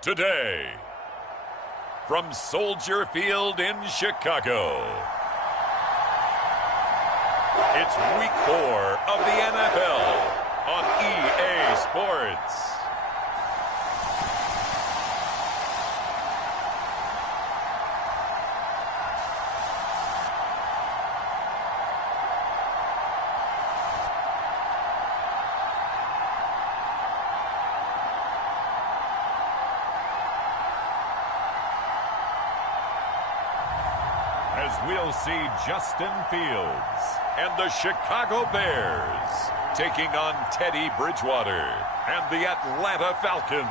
Today, from Soldier Field in Chicago, it's Week 4 of the NFL on EA Sports. As we'll see Justin Fields and the Chicago Bears taking on Teddy Bridgewater and the Atlanta Falcons.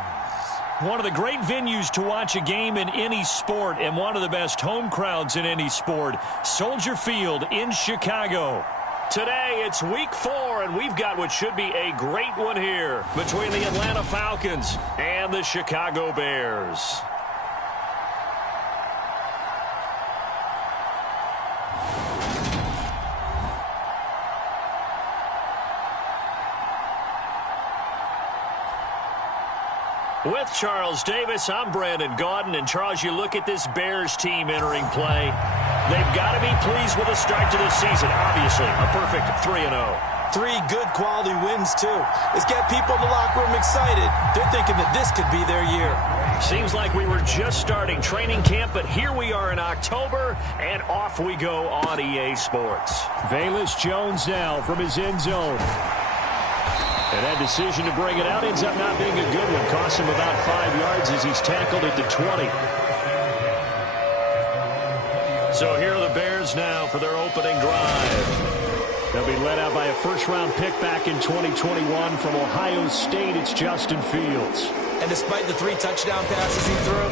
One of the great venues to watch a game in any sport and one of the best home crowds in any sport, Soldier Field in Chicago. Today, it's Week 4, and we've got what should be a great one here between the Atlanta Falcons and the Chicago Bears. With Charles Davis, I'm Brandon Gaudin. And, Charles, you look at this Bears team entering play. They've got to be pleased with the start to this season. Obviously, a perfect 3-0. 3 good quality wins, too. It's got people in the locker room excited. They're thinking that this could be their year. Seems like we were just starting training camp, but here we are in October, and off we go on EA Sports. Velus Jones now from his end zone. And that decision to bring it out ends up not being a good one. Cost him about 5 yards as he's tackled at the 20. So here are the Bears now for their opening drive. They'll be led out by a first-round pick back in 2021 from Ohio State. It's Justin Fields. And despite the 3 touchdown passes he threw,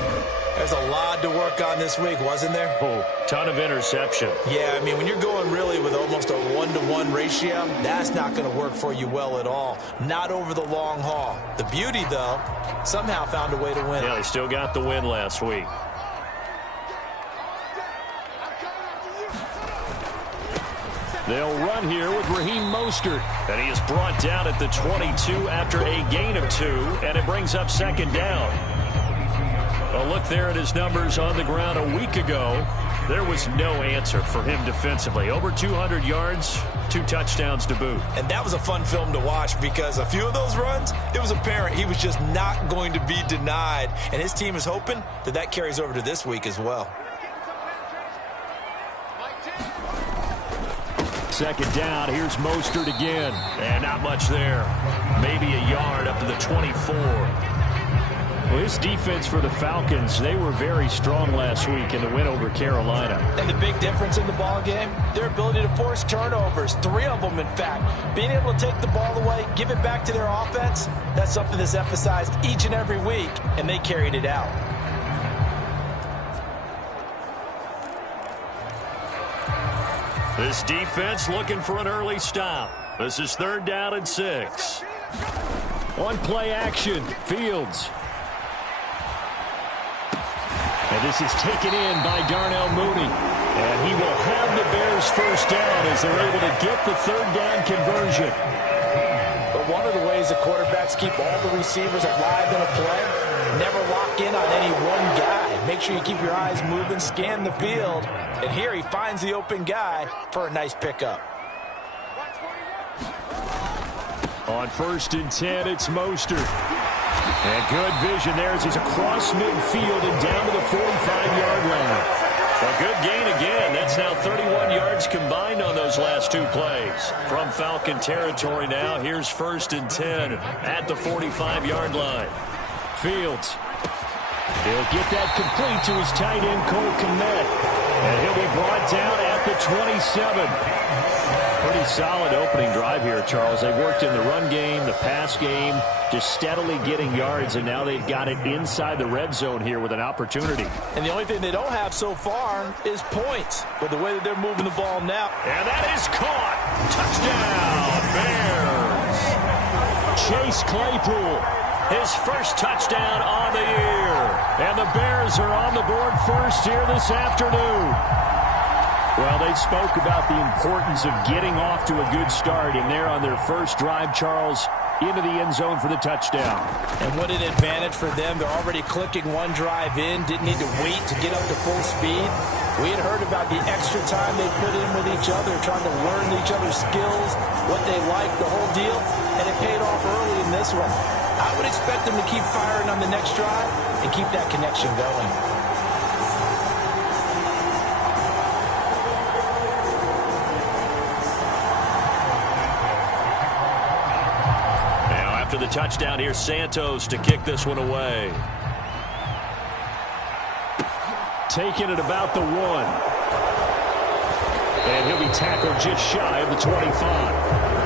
there's a lot to work on this week, wasn't there? Oh, ton of interception. Yeah, I mean, when you're going really with almost a 1-to-1 ratio, that's not going to work for you well at all. Not over the long haul. The beauty, though, somehow found a way to win. Yeah, they still got the win last week. They'll run here with Raheem Mostert. And he is brought down at the 22 after a gain of 2, and it brings up second down. A look there at his numbers on the ground a week ago. There was no answer for him defensively. Over 200 yards, 2 touchdowns to boot. And that was a fun film to watch because a few of those runs, it was apparent he was just not going to be denied. And his team is hoping that that carries over to this week as well. Second down, here's Mostert again. And not much there. Maybe a yard up to the 24. Well, this defense for the Falcons, they were very strong last week in the win over Carolina. And the big difference in the ball game, their ability to force turnovers, 3 of them in fact. Being able to take the ball away, give it back to their offense, that's something that's emphasized each and every week, and they carried it out. This defense looking for an early stop. This is 3rd down and 6. On play action, Fields. And this is taken in by Darnell Mooney. And he will have the Bears first down as they're able to get the 3rd down conversion. But one of the ways the quarterbacks keep all the receivers alive in a play, never lock in on any one guy. Make sure you keep your eyes moving, scan the field. And here he finds the open guy for a nice pickup. On 1st and 10, it's Mostert. And good vision there as he's across midfield and down to the 45-yard line. A good gain again. That's now 31 yards combined on those last 2 plays. From Falcon territory now, here's 1st and 10 at the 45-yard line. Fields. He'll get that complete to his tight end, Cole Kmet. And he'll be brought down at the 27. Pretty solid opening drive here, Charles. They worked in the run game, the pass game, just steadily getting yards, and now they've got it inside the red zone here with an opportunity. And the only thing they don't have so far is points. But the way that they're moving the ball now. And that is caught. Touchdown, Bears. Chase Claypool, his first touchdown on the year. And the Bears are on the board first here this afternoon. Well, they spoke about the importance of getting off to a good start, and there on their first drive, Charles, into the end zone for the touchdown. And what an advantage for them. They're already clicking one drive in, didn't need to wait to get up to full speed. We had heard about the extra time they put in with each other, trying to learn each other's skills, what they like, the whole deal, and it paid off early in this one. I would expect them to keep firing on the next drive and keep that connection going. After the touchdown, here's Santos to kick this one away. Taking it about the 1. And he'll be tackled just shy of the 25.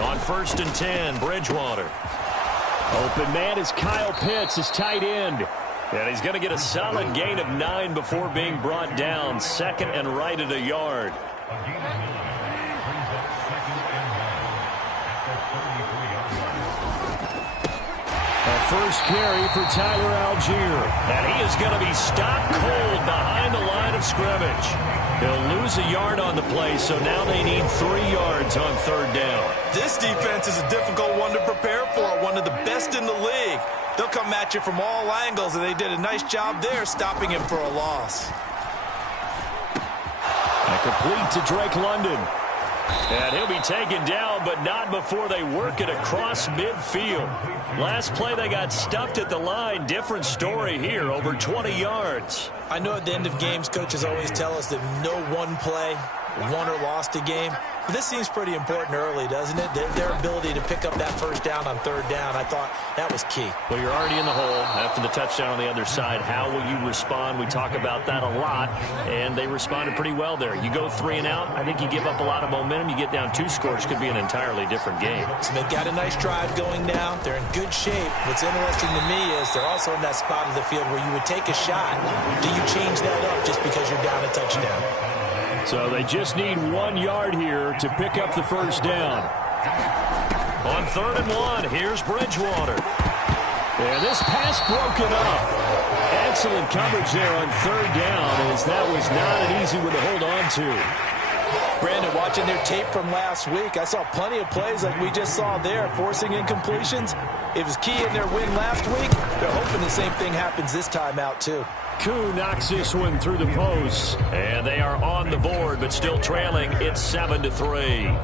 On 1st and 10, Bridgewater. Open man is Kyle Pitts, his tight end. And he's going to get a solid gain of 9 before being brought down. 2nd and right at a yard. A first carry for Tyler Algier. And he is going to be stopped cold behind the line of scrimmage. He'll lose a yard on the play, so now they need 3 yards on 3rd down. This defense is a difficult one to prepare for, one of the best in the league. They'll come at you from all angles, and they did a nice job there stopping him for a loss. And complete to Drake London. And he'll be taken down, but not before they work it across midfield. Last play, they got stuffed at the line. Different story here, over 20 yards. I know at the end of games, coaches always tell us that no one play won or lost a game. But this seems pretty important early, doesn't it? Their ability to pick up that first down on 3rd down, I thought that was key. Well, you're already in the hole after the touchdown on the other side. How will you respond? We talk about that a lot, and they responded pretty well there. You go 3 and out, I think you give up a lot of momentum. You get down 2 scores, could be an entirely different game. So they've got a nice drive going now. They're in good shape. What's interesting to me is they're also in that spot of the field where you would take a shot. Do you change that up just because you're down a touchdown? So they just need 1 yard here to pick up the first down. On 3rd and 1, here's Bridgewater. And this pass broken up. Excellent coverage there on 3rd down, as that was not an easy one to hold on to. Brandon, watching their tape from last week, I saw plenty of plays like we just saw there, forcing incompletions. It was key in their win last week. They're hoping the same thing happens this time out, too. Koo knocks this one through the post. And they are on the board, but still trailing. It's 7-3.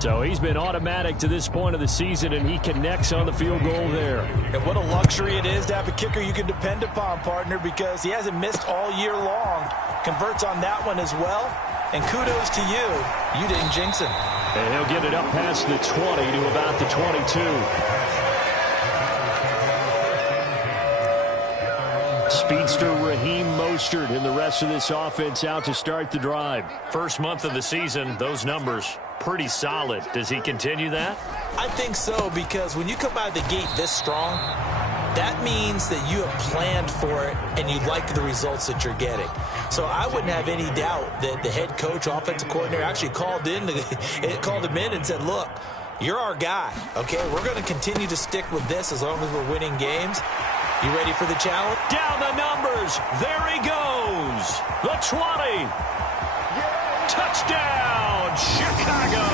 So he's been automatic to this point of the season, and he connects on the field goal there. And what a luxury it is to have a kicker you can depend upon, partner, because he hasn't missed all year long. Converts on that one as well. And kudos to you. You didn't jinx him. And he'll get it up past the 20 to about the 22. Speedster Raheem Mostert and the rest of this offense out to start the drive. First month of the season, those numbers pretty solid. Does he continue that? I think so, because when you come out of the gate this strong, that means that you have planned for it and you like the results that you're getting. So I wouldn't have any doubt that the head coach, offensive coordinator, actually called him in and said, look, you're our guy, okay? We're going to continue to stick with this as long as we're winning games. You ready for the challenge? Down the numbers. There he goes. The 20. Touchdown, Chicago.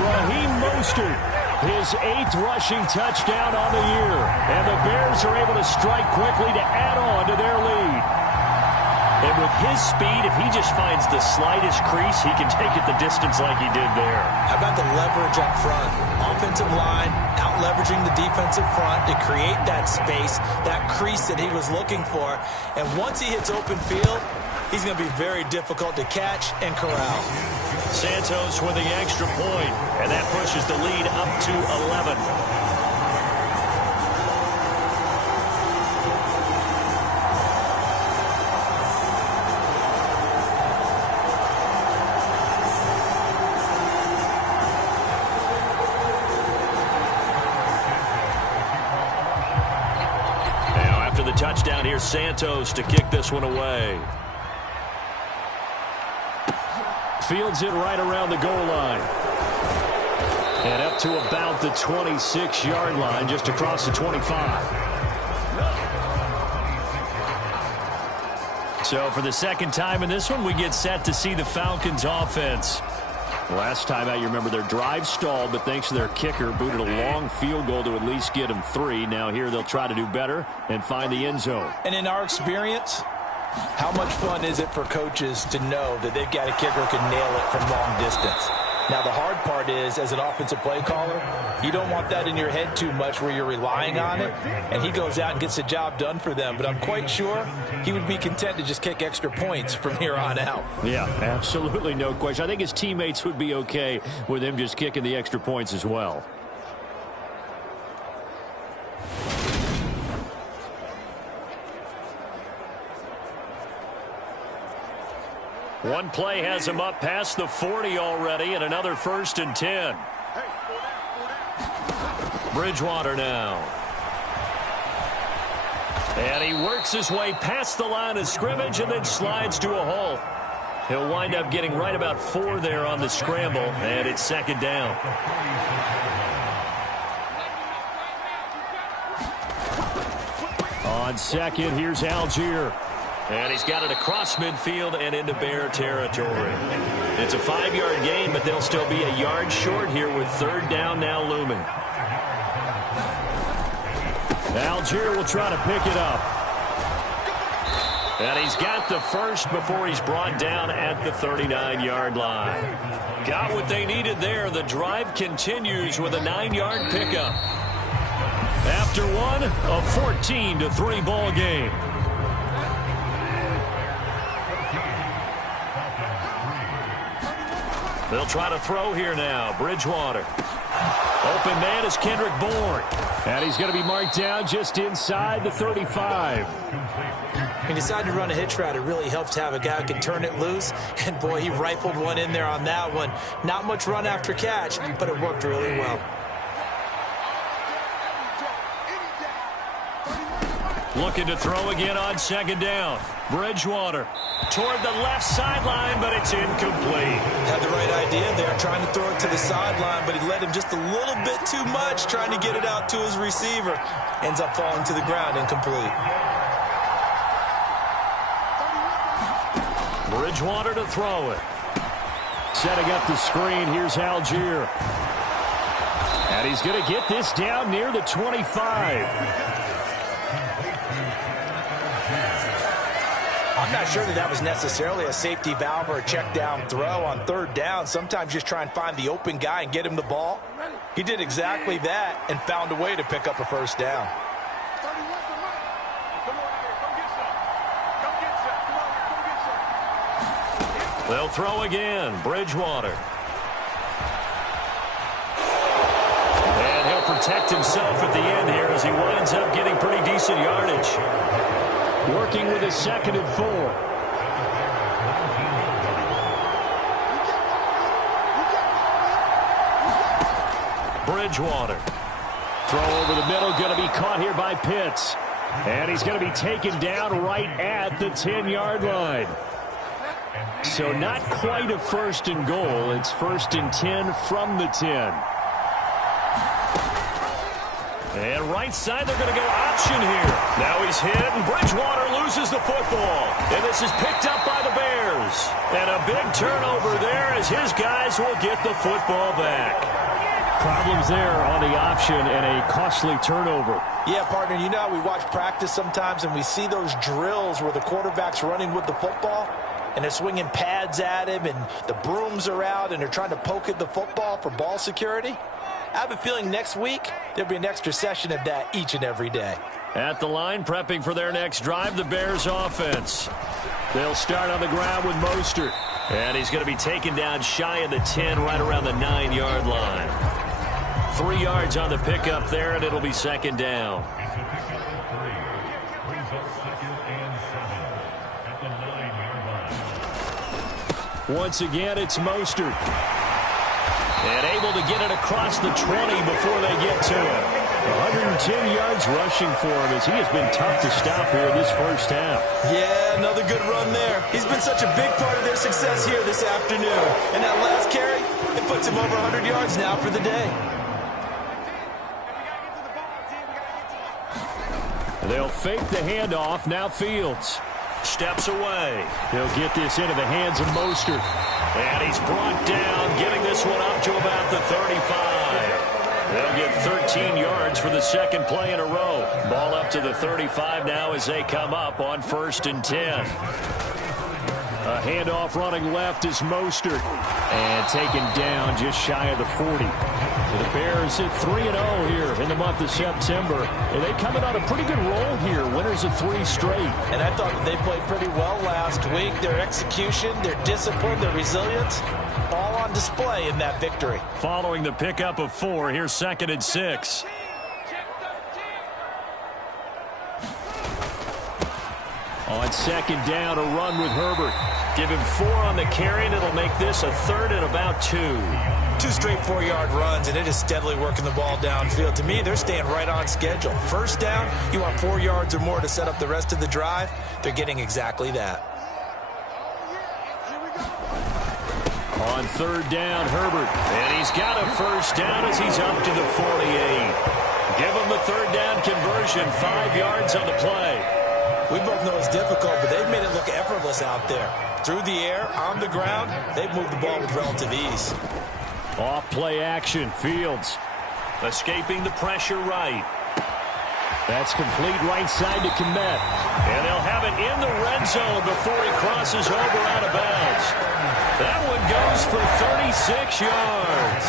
Raheem Mostert, his 8th rushing touchdown on the year. And the Bears are able to strike quickly to add on to their lead. And with his speed, if he just finds the slightest crease, he can take it the distance like he did there. How about the leverage up front? Offensive line out-leveraging the defensive front to create that space, that crease that he was looking for. And once he hits open field, he's going to be very difficult to catch and corral. Santos with the extra point, and that pushes the lead up to 11. Touchdown here, Santos to kick this one away. Fields it right around the goal line. And up to about the 26-yard line, just across the 25. So for the second time in this one, we get set to see the Falcons offense. Last time out, you remember their drive stalled, but thanks to their kicker, booted a long field goal to at least get them 3. Now here they'll try to do better and find the end zone. And in our experience, how much fun is it for coaches to know that they've got a kicker who can nail it from long distance? Now, the hard part is, as an offensive play caller, you don't want that in your head too much where you're relying on it, and he goes out and gets the job done for them. But I'm quite sure he would be content to just kick extra points from here on out. Yeah, absolutely no question. I think his teammates would be okay with him just kicking the extra points as well. One play has him up past the 40 already, and another 1st and 10. Bridgewater now. And he works his way past the line of scrimmage and then slides to a halt. He'll wind up getting right about 4 there on the scramble, and it's 2nd down. On 2nd, here's Algier. And he's got it across midfield and into Bear territory. It's a 5-yard gain, but they'll still be a yard short here with 3rd down now looming. Algier will try to pick it up. And he's got the first before he's brought down at the 39-yard line. Got what they needed there. The drive continues with a 9-yard pickup. After one, a 14-3 ball game. They'll try to throw here now. Bridgewater. Open man is Kendrick Bourne. And he's going to be marked down just inside the 35. He decided to run a hitch route. It really helps to have a guy who can turn it loose. And, boy, he rifled one in there on that one. Not much run after catch, but it worked really well. Looking to throw again on 2nd down. Bridgewater toward the left sideline, but it's incomplete. Had the right idea there, trying to throw it to the sideline, but he led him just a little bit too much, trying to get it out to his receiver. Ends up falling to the ground, incomplete. Bridgewater to throw it. Setting up the screen, here's Algier. And he's going to get this down near the 25. I'm not sure that was necessarily a safety valve or a check down throw on 3rd down. Sometimes just try and find the open guy and get him the ball. He did exactly that and found a way to pick up a 1st down. They'll throw again. Bridgewater. And he'll protect himself at the end here as he winds up getting pretty decent yardage. Working with a 2nd and 4. Bridgewater. Throw over the middle, going to be caught here by Pitts. And he's going to be taken down right at the 10-yard line. So not quite a 1st and goal. It's 1st and 10 from the 10. And right side, they're going to go option here. Now he's hit, and Bridgewater loses the football. And this is picked up by the Bears. And a big turnover there as his guys will get the football back. Problems there on the option and a costly turnover. Yeah, partner, you know how we watch practice sometimes and we see those drills where the quarterback's running with the football and they're swinging pads at him and the brooms are out and they're trying to poke at the football for ball security. I have a feeling next week there'll be an extra session of that each and every day. At the line, prepping for their next drive, the Bears offense. They'll start on the ground with Mostert. And he's going to be taken down shy of the 10, right around the 9-yard line. 3 yards on the pickup there, and it'll be 2nd down. Once again, it's Mostert. And able to get it across the 20 before they get to it. 110 yards rushing for him as he has been tough to stop here this first half. Yeah, another good run there. He's been such a big part of their success here this afternoon. And that last carry, it puts him over 100 yards now for the day. They'll fake the handoff. Now Fields steps away. He'll get this into the hands of Mostert. And he's brought down, getting this one up to about the 35. They'll get 13 yards for the second play in a row. Ball up to the 35 now as they come up on 1st and 10. A handoff running left is Mostert. And taken down just shy of the 40. The Bears at 3-0 here in the month of September. And they coming on a pretty good roll here. Winners of 3 straight. And I thought that they played pretty well last week. Their execution, their discipline, their resilience, all on display in that victory. Following the pickup of 4, here's 2nd and 6. On 2nd down, a run with Herbert. Give him 4 on the carry, and it'll make this a 3rd and about 2. 2 straight 4-yard runs, and it is steadily working the ball downfield. To me, they're staying right on schedule. First down, you want 4 yards or more to set up the rest of the drive. They're getting exactly that. On 3rd down, Herbert. And he's got a first down as he's up to the 48. Give him the 3rd down conversion, 5 yards on the play. We both know it's difficult, but they've made it look effortless out there. Through the air, on the ground, they've moved the ball with relative ease. Off play action, Fields. Escaping the pressure right. That's complete right side to Kmet. And they'll have it in the red zone before he crosses over out of bounds. That one goes for 36 yards.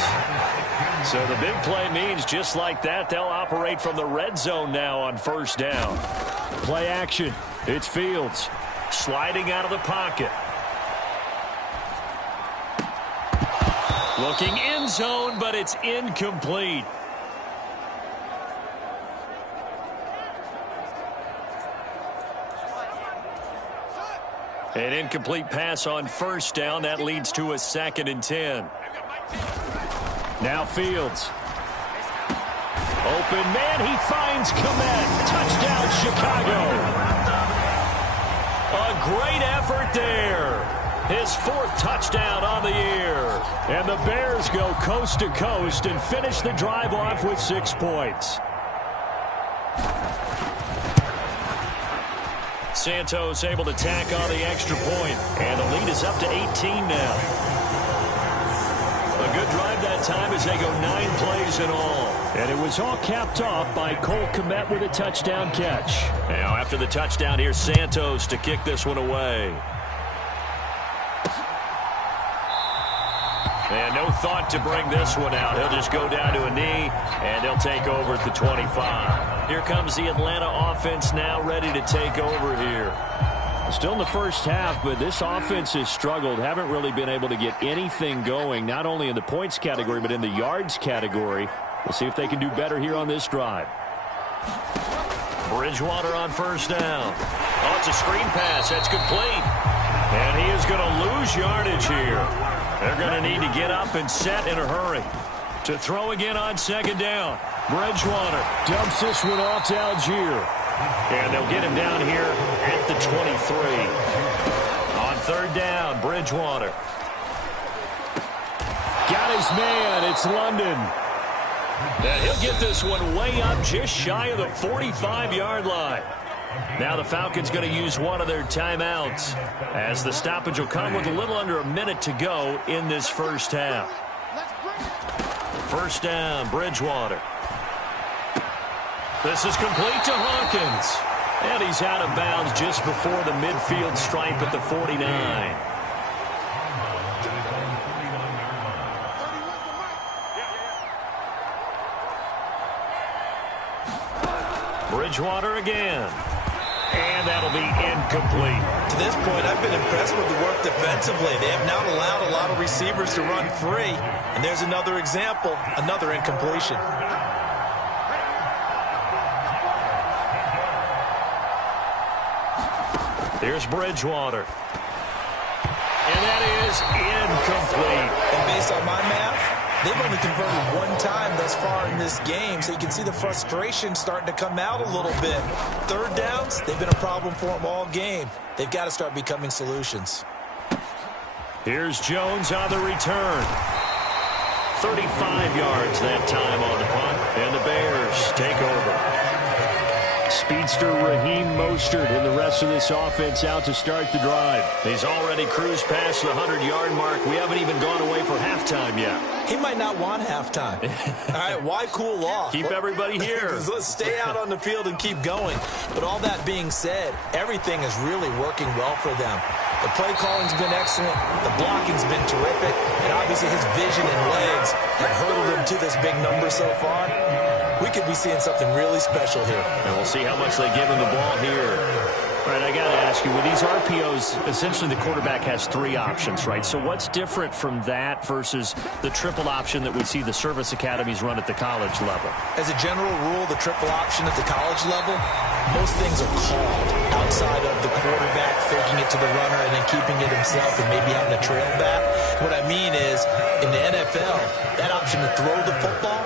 So the big play means just like that, they'll operate from the red zone now on 1st down. Play action. It's Fields. Sliding out of the pocket. Looking end zone, but it's incomplete. An incomplete pass on 1st down. That leads to a 2nd and 10. Now Fields. Open man. He finds Kmet. Touchdown, Chicago. A great effort there. His 4th touchdown on the year. And the Bears go coast to coast and finish the drive off with 6 points. Santos able to tack on the extra point. And the lead is up to 18 now. A good drive that time as they go 9 plays in all. And it was all capped off by Cole Kmet with a touchdown catch. Now after the touchdown, here's Santos to kick this one away. And no thought to bring this one out. He'll just go down to a knee, and he'll take over at the 25. Here comes the Atlanta offense now ready to take over here. Still in the first half, but this offense has struggled. Haven't really been able to get anything going, not only in the points category, but in the yards category. We'll see if they can do better here on this drive. Bridgewater on 1st down. Oh, it's a screen pass. That's complete. And he is going to lose yardage here. They're going to need to get up and set in a hurry. To throw again on 2nd down. Bridgewater dumps this one off to Algier. And they'll get him down here at the 23. On 3rd down, Bridgewater. Got his man. It's London. And he'll get this one way up just shy of the 45-yard line. Now the Falcons going to use one of their timeouts as the stoppage will come with a little under a minute to go in this first half. 1st down, Bridgewater. This is complete to Hawkins. And he's out of bounds just before the midfield stripe at the 49. Bridgewater again. And that'll be incomplete. To this point, I've been impressed with the work defensively. They have not allowed a lot of receivers to run free. And there's another example, another incompletion. Here's Bridgewater. And that is incomplete. And based on my math, They've only converted one time thus far in this game, so you can see the frustration starting to come out a little bit. Third downs, they've been a problem for them all game. They've got to start becoming solutions. Here's Jones on the return. 35 yards that time on the punt, and the Bears take over. Speedster Raheem Mostert and the rest of this offense out to start the drive. He's already cruised past the 100-yard mark. We haven't even gone away for halftime yet. He might not want halftime. All right, why cool off? Keep everybody here. Let's stay out on the field and keep going. But all that being said, everything is really working well for them. The play calling's been excellent. The blocking's been terrific. And obviously his vision and legs have hurdled him to this big number so far. We could be seeing something really special here. And we'll see how much they give him the ball here. All right, I got to ask you, with these RPOs, essentially the quarterback has three options, right? So what's different from that versus the triple option that we see the service academies run at the college level? As a general rule, the triple option at the college level, most things are called outside of the quarterback faking it to the runner and then keeping it himself and maybe having a trail back. What I mean is, in the NFL, that option to throw the football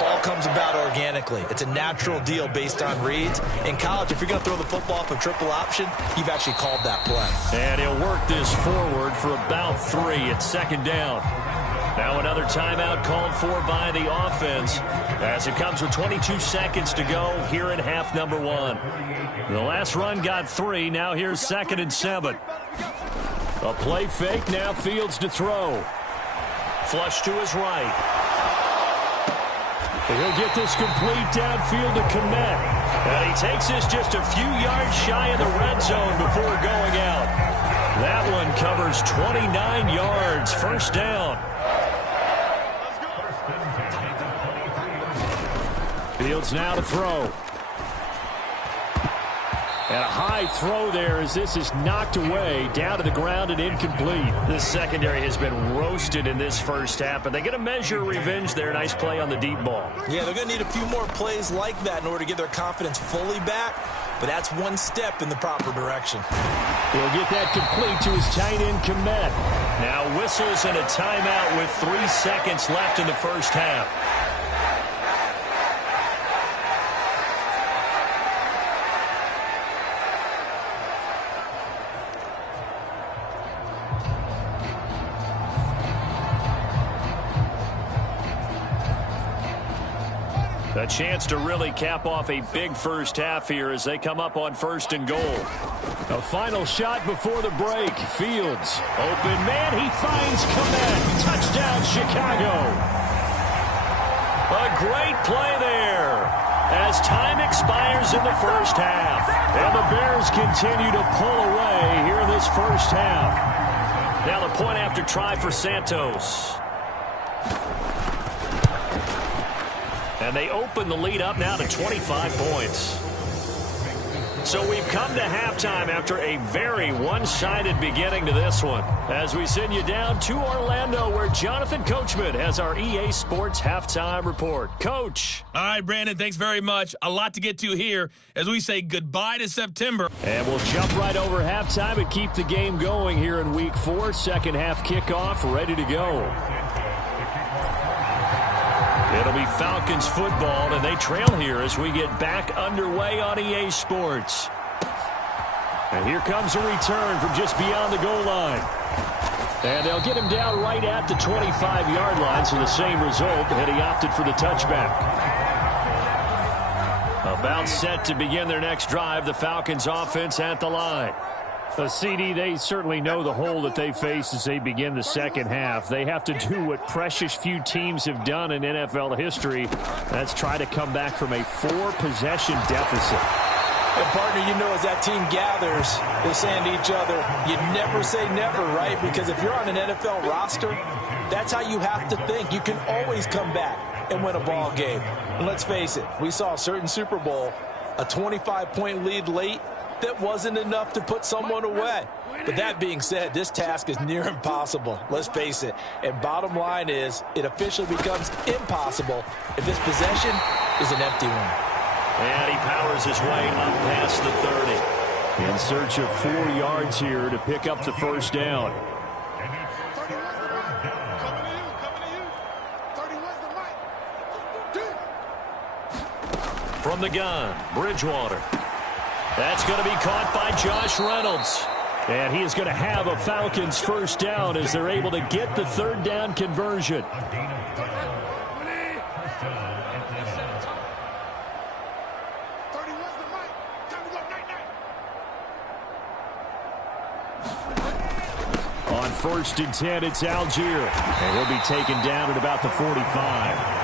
all comes about organically. It's a natural deal based on reads. In college, if you're going to throw the football off a triple option, you've actually called that play. And he'll work this forward for about 3. It's second down. Now another timeout called for by the offense as it comes with 22 seconds to go here in half number 1. The last run got 3. Now here's 2nd and 7. A play fake. Now Fields to throw. Flush to his right. He'll get this complete downfield to Kmet. And he takes this just a few yards shy of the red zone before going out. That one covers 29 yards. First down. Fields now to throw. And a high throw there as this is knocked away, down to the ground and incomplete. This secondary has been roasted in this first half, but they get a measure of revenge there. Nice play on the deep ball. Yeah, they're going to need a few more plays like that in order to get their confidence fully back, but that's one step in the proper direction. He'll get that complete to his tight end, Kmet. Now whistles and a timeout with 3 seconds left in the first half. A chance to really cap off a big first half here as they come up on 1st and goal. A final shot before the break. Fields, open man, he finds Kmet. Touchdown, Chicago. A great play there as time expires in the first half. And the Bears continue to pull away here in this first half. Now the point after try for Santos. And they open the lead up now to 25 points. So we've come to halftime after a very one-sided beginning to this one. As we send you down to Orlando, where Jonathan Coachman has our EA Sports Halftime Report. Coach. All right, Brandon, thanks very much. A lot to get to here as we say goodbye to September. And we'll jump right over halftime and keep the game going here in Week 4. Second half kickoff, ready to go. It'll be Falcons football, and they trail here as we get back underway on EA Sports. And here comes a return from just beyond the goal line. And they'll get him down right at the 25-yard line, so the same result, and he opted for the touchback. About set to begin their next drive, the Falcons offense at the line. CD, they certainly know the hole that they face as they begin the second half. They have to do what precious few teams have done in NFL history. That's try to come back from a 4-possession deficit. And partner, you know, as that team gathers, they're saying to each other, you never say never, right? Because if you're on an NFL roster, that's how you have to think. You can always come back and win a ball game. And let's face it, we saw a certain Super Bowl, a 25-point lead late, that wasn't enough to put someone away. But that being said, this task is near impossible. Let's face it. And bottom line is, it officially becomes impossible if this possession is an empty one. And he powers his way up past the 30. In search of 4 yards here to pick up the first down. from the gun. Bridgewater. That's going to be caught by Josh Reynolds. And he is going to have a Falcons first down as they're able to get the third down conversion. On 1st and 10, it's Algier. And he'll be taken down at about the 45.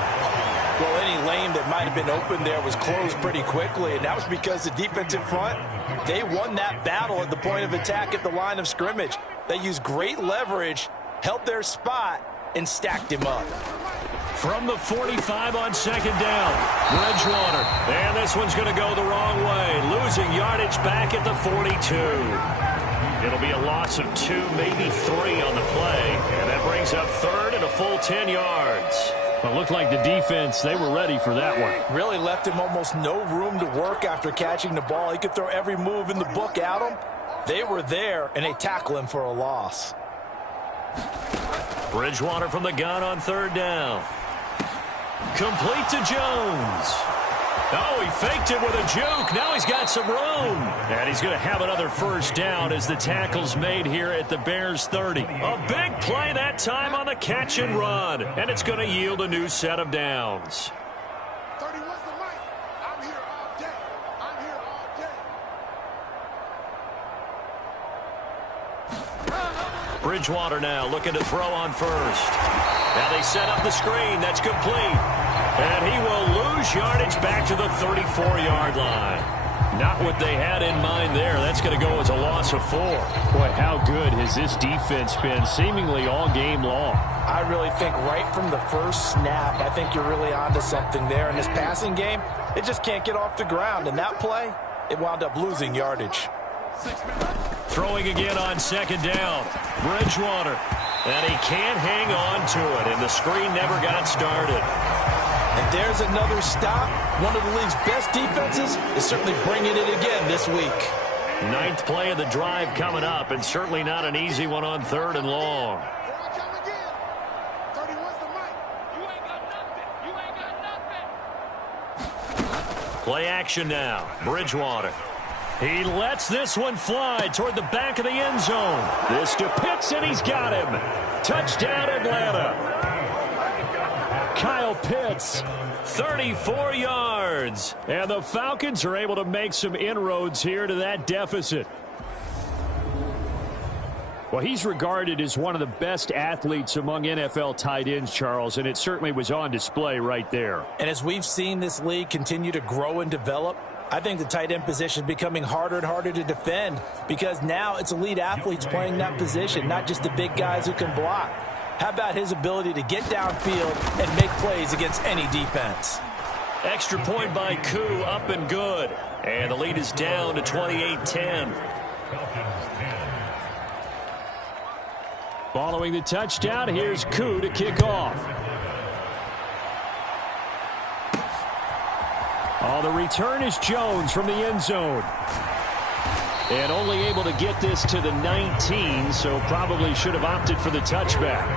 Well, any lane that might have been open there was closed pretty quickly, and that was because the defensive front, they won that battle at the point of attack at the line of scrimmage. They used great leverage, held their spot, and stacked him up. From the 45 on 2nd down, Bridgewater. And this one's going to go the wrong way, losing yardage back at the 42. It'll be a loss of 2, maybe 3 on the play, and that brings up 3rd and a full 10 yards. Well, it looked like the defense, they were ready for that one. Really left him almost no room to work after catching the ball. He could throw every move in the book at him. They were there, and they tackle him for a loss. Bridgewater from the gun on 3rd down. Complete to Jones. Oh, he faked it with a juke. Now he's got some room. And he's going to have another first down as the tackle's made here at the Bears 30. A big play that time on the catch and run. And it's going to yield a new set of downs. 31's the mic. I'm here all day. I'm here all day. Bridgewater now looking to throw on 1st. Now they set up the screen. That's complete. And he will lose yardage back to the 34-yard line. Not what they had in mind there. That's going to go as a loss of 4. Boy, how good has this defense been seemingly all game long? I really think right from the first snap, I think you're really onto something there. In this passing game, it just can't get off the ground. And that play, it wound up losing yardage. Throwing again on 2nd down. Bridgewater. And he can't hang on to it. And the screen never got started. And there's another stop. One of the league's best defenses is certainly bringing it again this week. 9th play of the drive coming up, and certainly not an easy one on 3rd and long. Play action now. Bridgewater. He lets this one fly toward the back of the end zone. This to Pitts, and he's got him. Touchdown, Atlanta. Kyle Pitts, 34 yards. and the Falcons are able to make some inroads here to that deficit. Well, he's regarded as one of the best athletes among NFL tight ends, Charles, and it certainly was on display right there. And as we've seen this league continue to grow and develop, I think the tight end position is becoming harder and harder to defend because now it's elite athletes playing that position, not just the big guys who can block. How about his ability to get downfield and make plays against any defense? Extra point by Koo, up and good. And the lead is down to 28-10. Following the touchdown, here's Koo to kick off. Oh, the return is Jones from the end zone. And only able to get this to the 19, so probably should have opted for the touchback.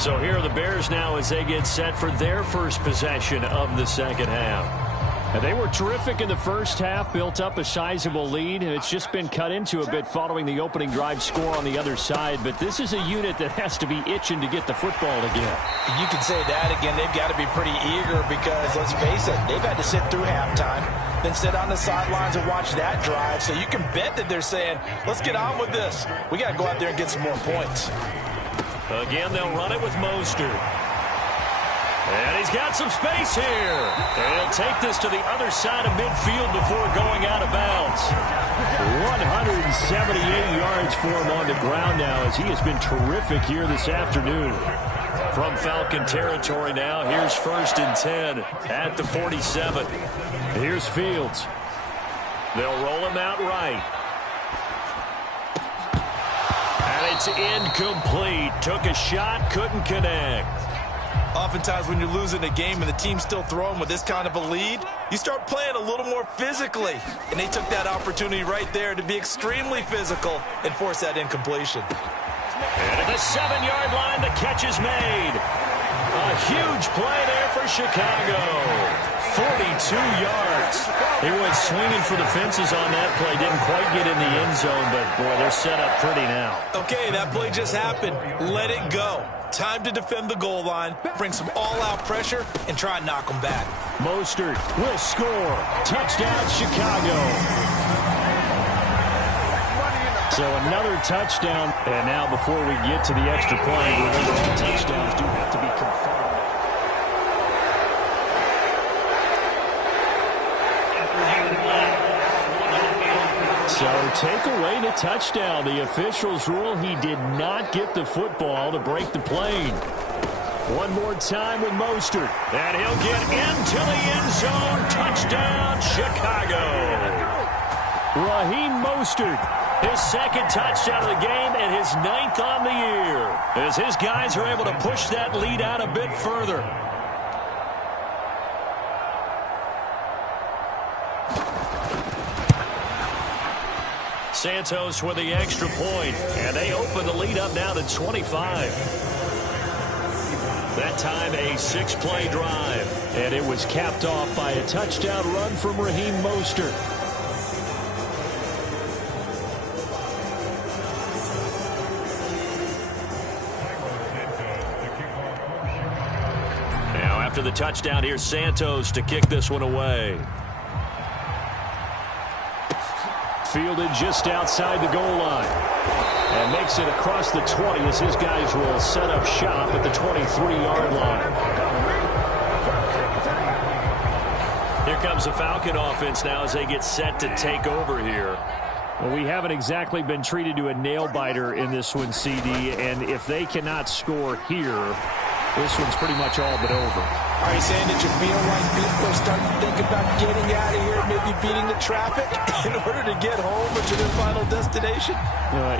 So here are the Bears now as they get set for their first possession of the second half. And they were terrific in the first half, built up a sizable lead, and it's just been cut into a bit following the opening drive score on the other side. But this is a unit that has to be itching to get the football again. You can say that again. They've got to be pretty eager because, let's face it, they've had to sit through halftime, then sit on the sidelines and watch that drive. So you can bet that they're saying, let's get on with this. We got to go out there and get some more points. Again, they'll run it with Mostert. And he's got some space here. And he'll take this to the other side of midfield before going out of bounds. 178 yards for him on the ground now as he has been terrific here this afternoon. From Falcon territory now, here's 1st and 10 at the 47. Here's Fields. They'll roll him out right. And it's incomplete. Took a shot, couldn't connect. Oftentimes when you're losing a game and the team's still throwing with this kind of a lead, you start playing a little more physically. And they took that opportunity right there to be extremely physical and force that incompletion. And at the 7-yard line, the catch is made. A huge play there for Chicago. 42 yards. He went swinging for the fences on that play. Didn't quite get in the end zone, but, boy, they're set up pretty now. Okay, that play just happened. Let it go. Time to defend the goal line, bring some all-out pressure, and try and knock them back. Mostert will score. Touchdown, Chicago. So another touchdown. And now before we get to the extra point, remember all touchdowns do have to be confirmed. So take away the touchdown. The officials rule he did not get the football to break the plane. One more time with Mostert. And he'll get into the end zone. Touchdown, Chicago. Raheem Mostert, his second touchdown of the game and his 9th on the year, as his guys are able to push that lead out a bit further. Santos with the extra point, and they open the lead up now to 25. That time a 6-play drive, and it was capped off by a touchdown run from Raheem Mostert. Now after the touchdown, here's Santos to kick this one away. Fielded just outside the goal line. And makes it across the 20 as his guys will set up shop at the 23-yard line. Here comes the Falcon offense now as they get set to take over here. Well, we haven't exactly been treated to a nail-biter in this one, CD. And if they cannot score here, this one's pretty much all but over. Are you saying that you feel like people are starting to think about getting out of here, maybe beating the traffic in order to get home or to their final destination?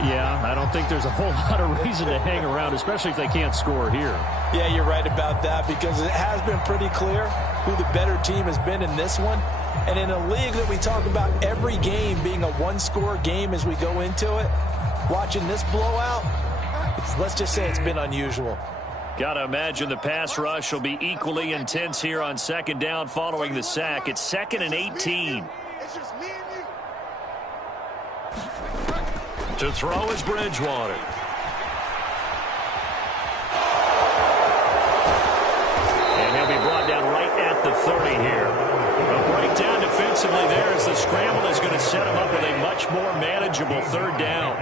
Yeah, I don't think there's a whole lot of reason to hang around, especially if they can't score here. Yeah, you're right about that because it has been pretty clear who the better team has been in this one. And in a league that we talk about every game being a one-score game as we go into it, watching this blowout, let's just say it's been unusual. Got to imagine the pass rush will be equally intense here on second down following the sack. It's 2nd and 18. It's just me and you. To throw is Bridgewater. And he'll be brought down right at the 30 here. A breakdown defensively there as the scramble is going to set him up with a much more manageable 3rd down.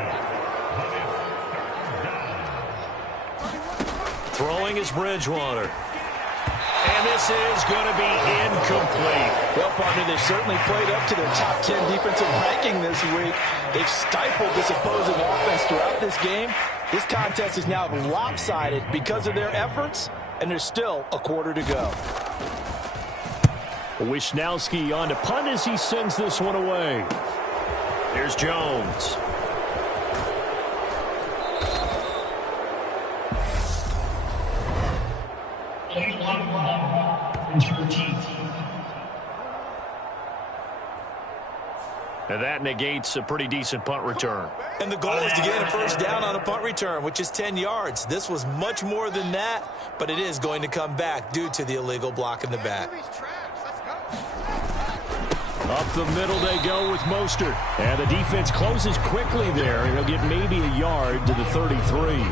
Throwing is Bridgewater. And this is going to be incomplete. Well, partner, they've certainly played up to their top 10 defensive ranking this week. They've stifled this opposing offense throughout this game. This contest is now lopsided because of their efforts, and there's still a quarter to go. Wisnowski on to punt as he sends this one away. Here's Jones. And that negates a pretty decent punt return. And the goal is to gain a 1st down on a punt return, which is 10 yards. This was much more than that, but it is going to come back due to the illegal block in the back. Up the middle they go with Mostert. And the defense closes quickly there. He'll get maybe a yard to the 33.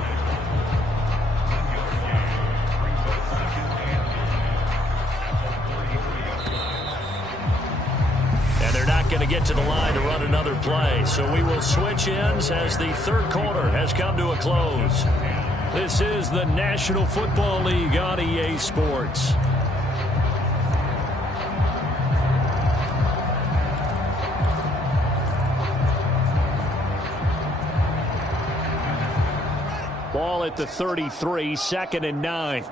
Going to get to the line to run another play. So we will switch ends as the 3rd quarter has come to a close. This is the National Football League on EA Sports. Ball at the 33, 2nd and 9.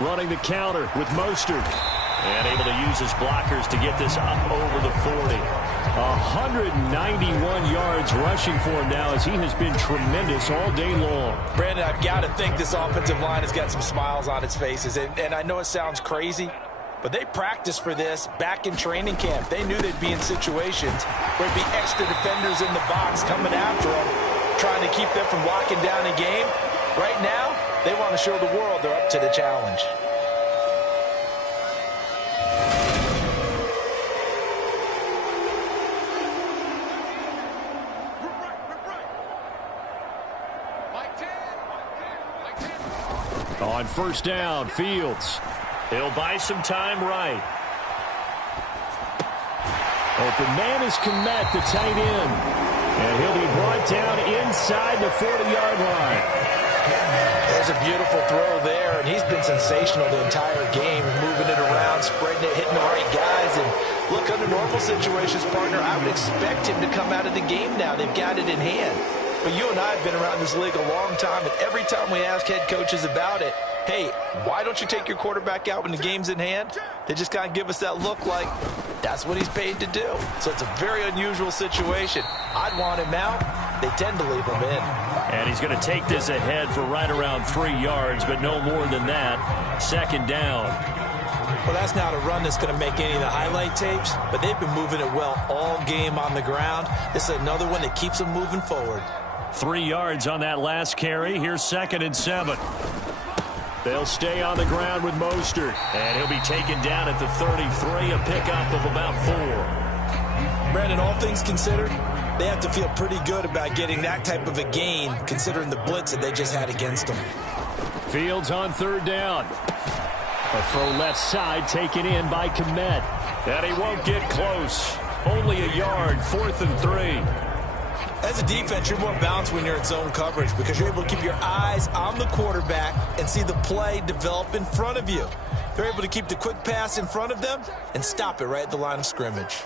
Running the counter with Mostert. And able to use his blockers to get this up over the 40. 191 yards rushing for him now as he has been tremendous all day long. Brandon, I've got to think this offensive line has got some smiles on its faces. And I know it sounds crazy, but they practiced for this back in training camp. They knew they'd be in situations where there'd be extra defenders in the box coming after them, trying to keep them from locking down a game. Right now, they want to show the world they're up to the challenge. On first down, Fields. He'll buy some time right. Open man is Kmet, the tight end. And he'll be brought down inside the 40-yard line. There's a beautiful throw there, and he's been sensational the entire game, moving it around, spreading it, hitting the right guys. And look, under normal situations, partner, I would expect him to come out of the game now. They've got it in hand. But you and I have been around this league a long time, and every time we ask head coaches about it, hey, why don't you take your quarterback out when the game's in hand? They just kind of give us that look like that's what he's paid to do. So it's a very unusual situation. I'd want him out. They tend to leave him in. And he's going to take this ahead for right around 3 yards, but no more than that. Second down. Well, that's not a run that's going to make any of the highlight tapes, but they've been moving it well all game on the ground. This is another one that keeps them moving forward. 3 yards on that last carry. Here's 2nd and 7. They'll stay on the ground with Mostert. And he'll be taken down at the 33, a pickup of about 4. Brandon, all things considered, they have to feel pretty good about getting that type of a gain, considering the blitz that they just had against them. Fields on third down. A throw left side taken in by Kmet. And he won't get close. Only a yard, 4th and 3. As a defense, you're more balanced when you're in zone coverage because you're able to keep your eyes on the quarterback and see the play develop in front of you. They're able to keep the quick pass in front of them and stop it right at the line of scrimmage.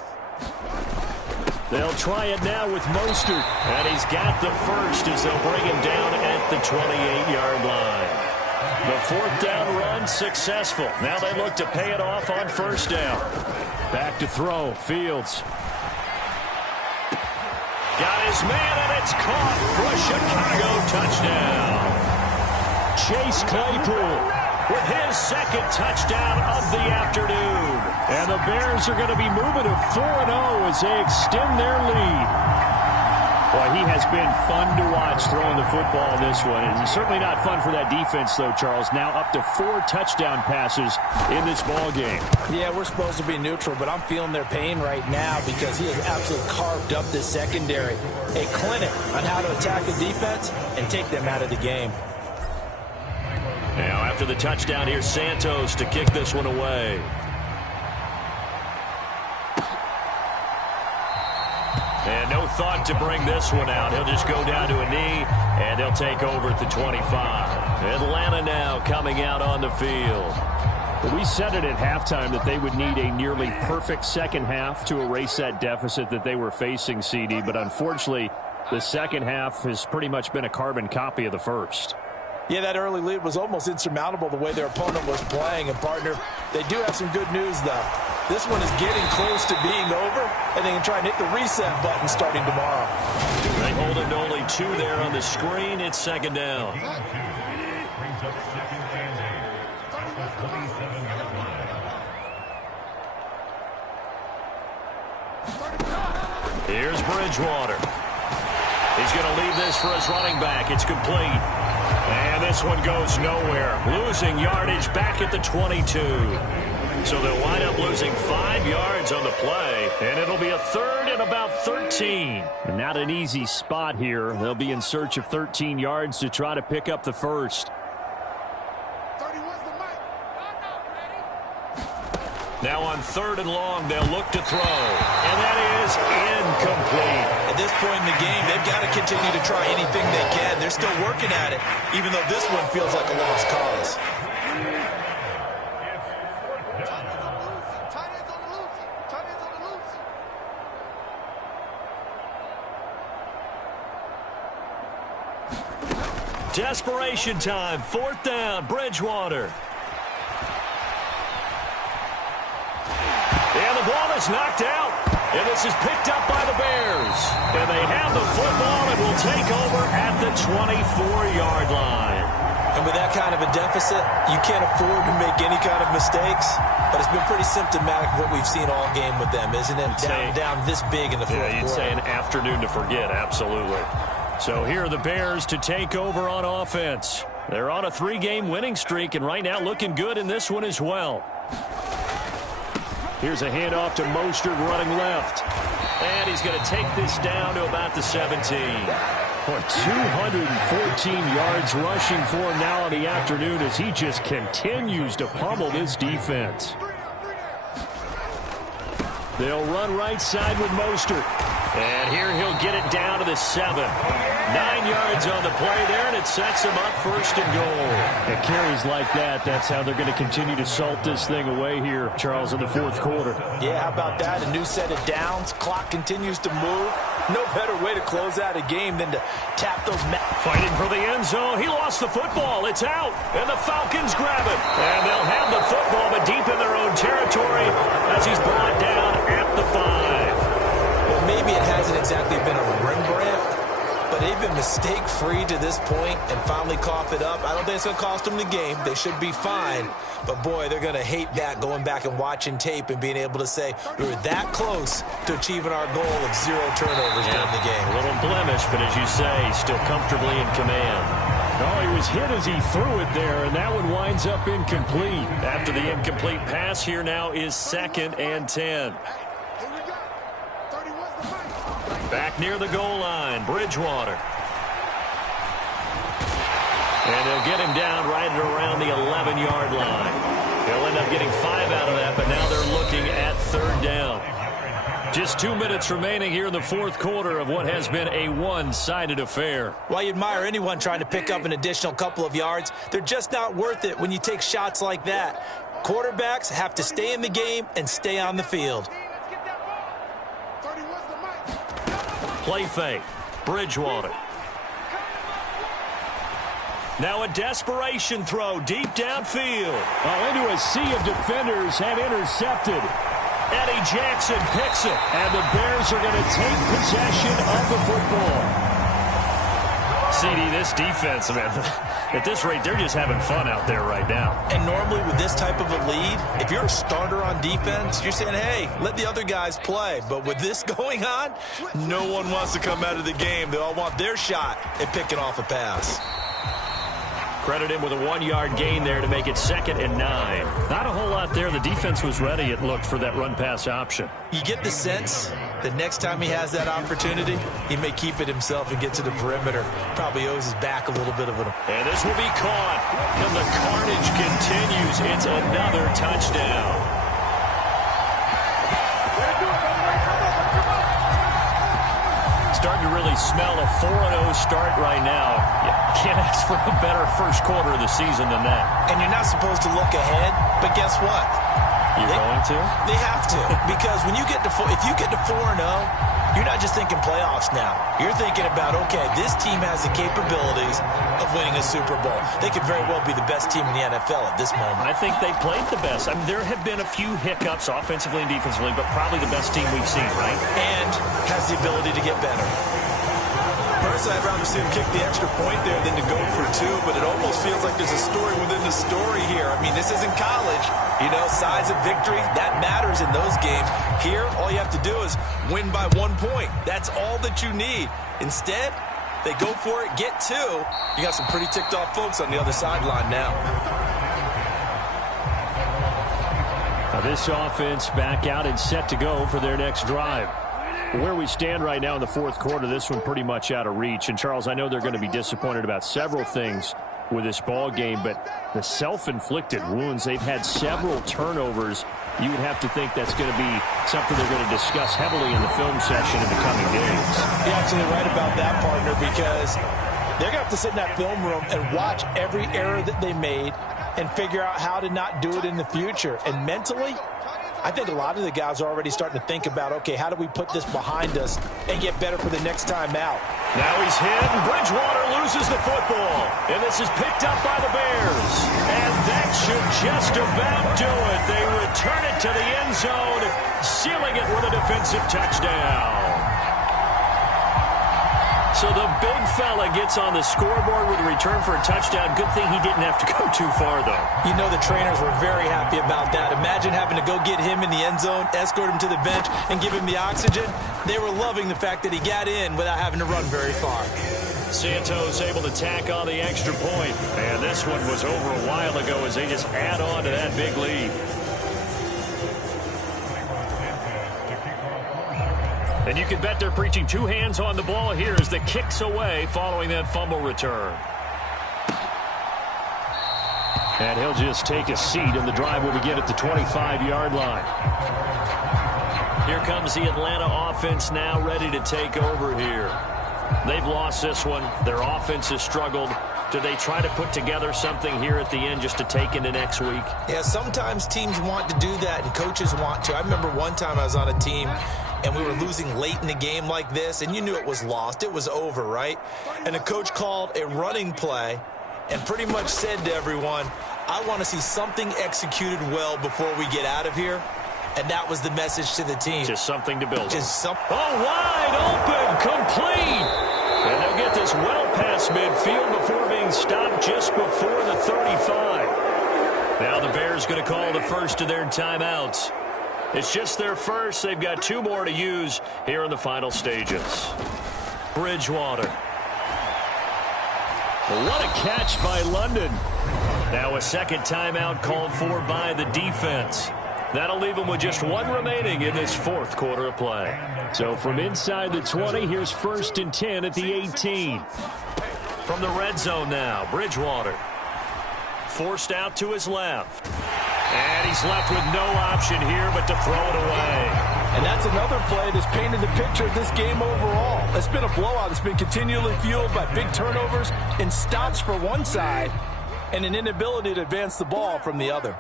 They'll try it now with Mostert. And he's got the first as they'll bring him down at the 28-yard line. The 4th down run successful. Now they look to pay it off on first down. Back to throw. Fields. Got his man, and it's caught for a Chicago touchdown. Chase Claypool with his 2nd touchdown of the afternoon. And the Bears are going to be moving to 4-0 as they extend their lead. Well, he has been fun to watch throwing the football in this one. And it's certainly not fun for that defense, though, Charles. Now up to 4 touchdown passes in this ball game. Yeah, we're supposed to be neutral, but I'm feeling their pain right now because he has absolutely carved up this secondary. A clinic on how to attack the defense and take them out of the game. Now after the touchdown, here's Santos to kick this one away. And no thought to bring this one out. He'll just go down to a knee, and they'll take over at the 25. Atlanta now coming out on the field. We said it at halftime that they would need a nearly perfect second half to erase that deficit that they were facing, CD. But unfortunately, the second half has pretty much been a carbon copy of the first. Yeah, that early lead was almost insurmountable the way their opponent was playing. And, partner, they do have some good news, though. This one is getting close to being over, and they can try and hit the reset button starting tomorrow. They hold it to only 2 there on the screen. It's 2nd down. Here's Bridgewater. He's going to leave this for his running back. It's complete. And this one goes nowhere. Losing yardage back at the 22. So they'll wind up losing 5 yards on the play. And it'll be a 3rd and about 13. And not an easy spot here. They'll be in search of 13 yards to try to pick up the first. Now on 3rd and long, they'll look to throw. And that is incomplete. At this point in the game, they've got to continue to try anything they can. They're still working at it, even though this one feels like a lost cause. Desperation time. 4th down. Bridgewater. And the ball is knocked out. And this is picked up by the Bears. And they have the football and will take over at the 24-yard line. And with that kind of a deficit, you can't afford to make any kind of mistakes. But it's been pretty symptomatic of what we've seen all game with them, isn't it? Down this big in the fourth quarter. You'd say an afternoon to forget, absolutely. So here are the Bears to take over on offense. They're on a 3-game winning streak, and right now looking good in this one as well. Here's a handoff to Mostert running left. And he's going to take this down to about the 17. Boy, 214 yards rushing for him now in the afternoon as he just continues to pummel this defense. They'll run right side with Mostert. And here he'll get it down to the 7. 9 yards on the play there, and it sets him up 1st and goal. And carries like that, that's how they're going to continue to salt this thing away here, Charles, in the 4th quarter. Yeah, how about that? A new set of downs. Clock continues to move. No better way to close out a game than to tap those. Fighting for the end zone. He lost the football. It's out, and the Falcons grab it. And they'll have the football, but deep in their own territory as he's brought down at the 5. Well, maybe it hasn't exactly been a Rembrandt, but they've been mistake-free to this point and finally cough it up. I don't think it's going to cost them the game. They should be fine. But, boy, they're going to hate that, going back and watching tape and being able to say we were that close to achieving our goal of 0 turnovers during the game. A little blemish, but as you say, still comfortably in command. Oh, he was hit as he threw it there, and that one winds up incomplete. After the incomplete pass, here now is 2nd and 10. Back near the goal line, Bridgewater. And they'll get him down right at around the 11-yard line. They'll end up getting 5 out of that, but now they're looking at 3rd down. Just 2 minutes remaining here in the 4th quarter of what has been a one-sided affair. While you admire anyone trying to pick up an additional couple of yards, they're just not worth it when you take shots like that. Quarterbacks have to stay in the game and stay on the field. Play fake. Bridgewater. Now a desperation throw deep downfield. Oh, into a sea of defenders and intercepted. Eddie Jackson picks it. And the Bears are going to take possession of the football. CD, this defense, man, at this rate, they're just having fun out there right now. And normally with this type of a lead, if you're a starter on defense, you're saying, hey, let the other guys play. But with this going on, no one wants to come out of the game. They all want their shot at picking off a pass. Credit him with a 1-yard gain there to make it 2nd and 9. Not a whole lot there. The defense was ready, it looked, for that run-pass option. You get the sense that next time he has that opportunity, he may keep it himself and get to the perimeter. Probably owes his back a little bit of it. And this will be caught. And the carnage continues. It's another touchdown. Starting to really smell a 4-0 start right now. You can't ask for a better first quarter of the season than that. And you're not supposed to look ahead, but guess what? You're going to? They have to. Because when you get to if you get to 4-0, you're not just thinking playoffs now. You're thinking about, okay, this team has the capabilities of winning a Super Bowl. They could very well be the best team in the NFL at this moment. I think they played the best. I mean, there have been a few hiccups offensively and defensively, but probably the best team we've seen, right? And has the ability to get better. Personally, I'd rather see him kick the extra point there than to go for 2, but it almost feels like there's a story within the story here. I mean, this isn't college. You know, size of victory, that matters in those games. Here, all you have to do is win by 1 point. That's all that you need. Instead, they go for it, get 2. You got some pretty ticked off folks on the other sideline now. Now this offense back out and set to go for their next drive. Where we stand right now in the 4th quarter, this one pretty much out of reach. And, Charles, I know they're going to be disappointed about several things with this ball game, but the self-inflicted wounds, they've had several turnovers. You would have to think that's going to be something they're going to discuss heavily in the film session in the coming days. You're absolutely right about that, partner, because they're going to have to sit in that film room and watch every error that they made and figure out how to not do it in the future. And mentally, I think a lot of the guys are already starting to think about, okay, how do we put this behind us and get better for the next time out? Now he's hit, and Bridgewater loses the football. And this is picked up by the Bears. And that should just about do it. They return it to the end zone, sealing it with a defensive touchdown. So the big fella gets on the scoreboard with a return for a touchdown. Good thing he didn't have to go too far, though. You know the trainers were very happy about that. Imagine having to go get him in the end zone, escort him to the bench, and give him the oxygen. They were loving the fact that he got in without having to run very far. Santos able to tack on the extra point. And this one was over a while ago as they just add on to that big lead. And you can bet they're preaching two hands on the ball here as the kick's away following that fumble return. And he'll just take a seat, and the drive will begin at the 25-yard line. Here comes the Atlanta offense now ready to take over here. They've lost this one. Their offense has struggled. Do they try to put together something here at the end just to take into next week? Yeah, sometimes teams want to do that, and coaches want to. I remember one time I was on a team, and we were losing late in the game like this, and you knew it was lost. It was over, right? And the coach called a running play and pretty much said to everyone, I want to see something executed well before we get out of here. And that was the message to the team. Just something to build on. Oh, wide open, complete. And they'll get this well past midfield before being stopped just before the 35. Now the Bears going to call the first of their timeouts. It's just their first. They've got two more to use here in the final stages. Bridgewater. What a catch by London. Now a second timeout called for by the defense. That'll leave them with just one remaining in this fourth quarter of play. So from inside the 20, here's 1st and 10 at the 18. From the red zone now, Bridgewater. Forced out to his left. And he's left with no option here but to throw it away. And that's another play that's painted the picture of this game overall. It's been a blowout. It's been continually fueled by big turnovers and stops for one side and an inability to advance the ball from the other.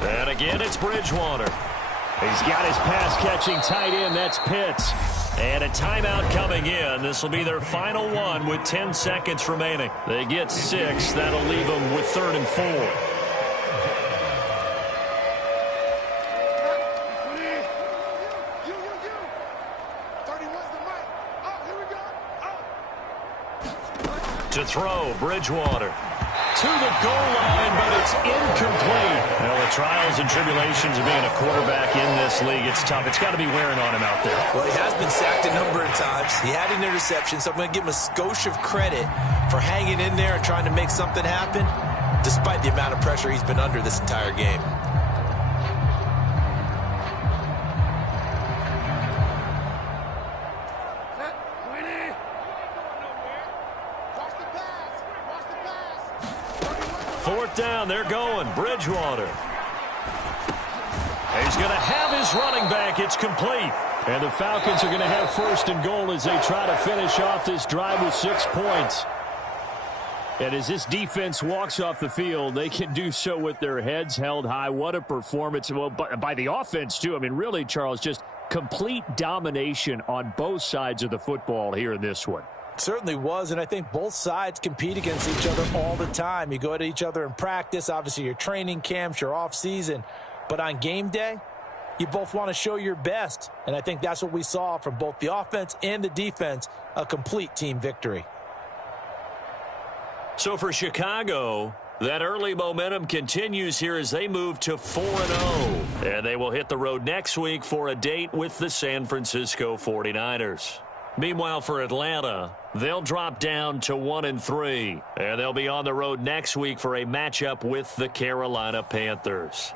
And again, it's Bridgewater. He's got his pass-catching tight end. That's Pitts. And a timeout coming in. This will be their final one with 10 seconds remaining. They get 6. That'll leave them with 3rd and 4. To throw, Bridgewater. To the goal line, but it's incomplete. Well, the trials and tribulations of being a quarterback in this league, it's tough. It's got to be wearing on him out there. Well, he has been sacked a number of times. He had an interception, so I'm going to give him a skosh of credit for hanging in there and trying to make something happen, despite the amount of pressure he's been under this entire game. Fourth down, they're going. Bridgewater. He's going to have his running back. It's complete. And the Falcons are going to have 1st and goal as they try to finish off this drive with 6 points. And as this defense walks off the field, they can do so with their heads held high. What a performance. Well, by the offense, too. I mean, really, Charles, just complete domination on both sides of the football here in this one. Certainly was, and I think both sides compete against each other all the time. You go at each other in practice, obviously your training camps, your off-season. But on game day, you both want to show your best. And I think that's what we saw from both the offense and the defense, a complete team victory. So for Chicago, that early momentum continues here as they move to 4-0. And they will hit the road next week for a date with the San Francisco 49ers. Meanwhile, for Atlanta, they'll drop down to 1-3. And they'll be on the road next week for a matchup with the Carolina Panthers.